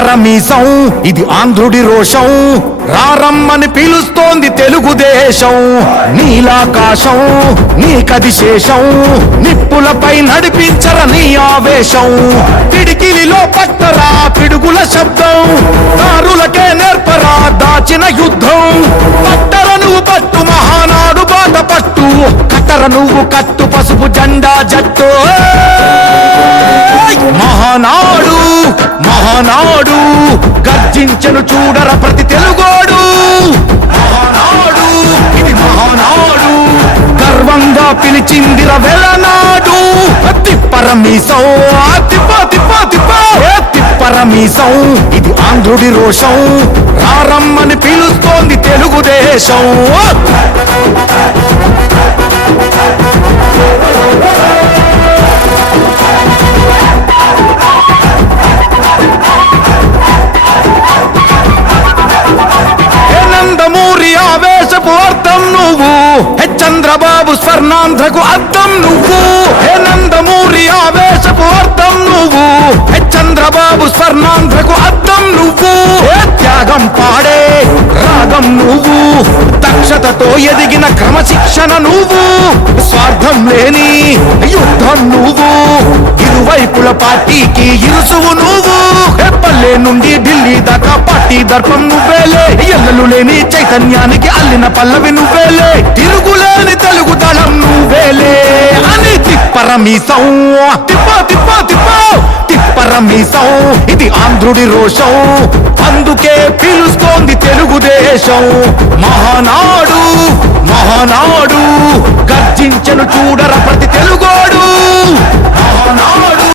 తిప్పరమీసం ఇది ఆంధ్రుడి రోషం, రారమ్మని పిలుస్తోంది తెలుగుదేశం. నీలాకాశం నీకది శేషం, నిప్పులపై నడిపించర నీ ఆవేశం. పిడికిలిలో పట్టరా పిడుగుల శబ్దం, దారులకే నేర్పరా దాచిన యుద్ధం. పట్టర నువ్వు పట్టు మహానాడు బాట పట్టు, కట్టర నువ్వు కట్టు పసుపు జెండా జట్టు. మహానాడు మహానాడు గర్జించను చూడర ప్రతి తెలుగోడు. మహానాడు ఇది మహానాడు, గర్వంగా పిలిచిందిర వెలనాడు. తిప్పరమీసం తిప్ప తిప్ప తిప్ప తిప్పరమీసం ఇది ఆంధ్రుడి రోషం, రారమ్మని పిలుస్తోంది తెలుగుదేశం. ఆవేశపు అర్థం నువ్వు, చంద్రబాబు స్వర్ణాంధ్రకు అర్థం నువ్వు. హే నందమూరి ఆవేశపు అర్థం నువ్వు, చంద్రబాబు స్వర్ణాంధ్రకు అర్థం నువ్వు. త్యాగం పాడే రాగం నువ్వు, దక్షతతో ఎదిగిన క్రమశిక్షణ నువ్వు. స్వార్థం లేని యుద్ధం నువ్వు, ఇరువైపుల పార్టీకి ఇరుసువు నువ్వు. పల్లె నుండి ఢిల్లీ దాకా పార్టీ దర్పం నువ్వేలే, ఎల్లలు లేని చైతన్యానికి అల్లిన పల్లవి నువ్వేలే. తిరుగులేని తెలుగు దళం నువ్వేలే అని తిప్పరమీసం తిప్ప తిప్ప తిప్ప తిప్పరమీసం ఇది ఆంధ్రుడి రోషం, అందుకే పిలుస్తోంది తెలుగుదేశం. మహానాడు మహానాడు గర్జించను చూడర ప్రతి తెలుగోడు.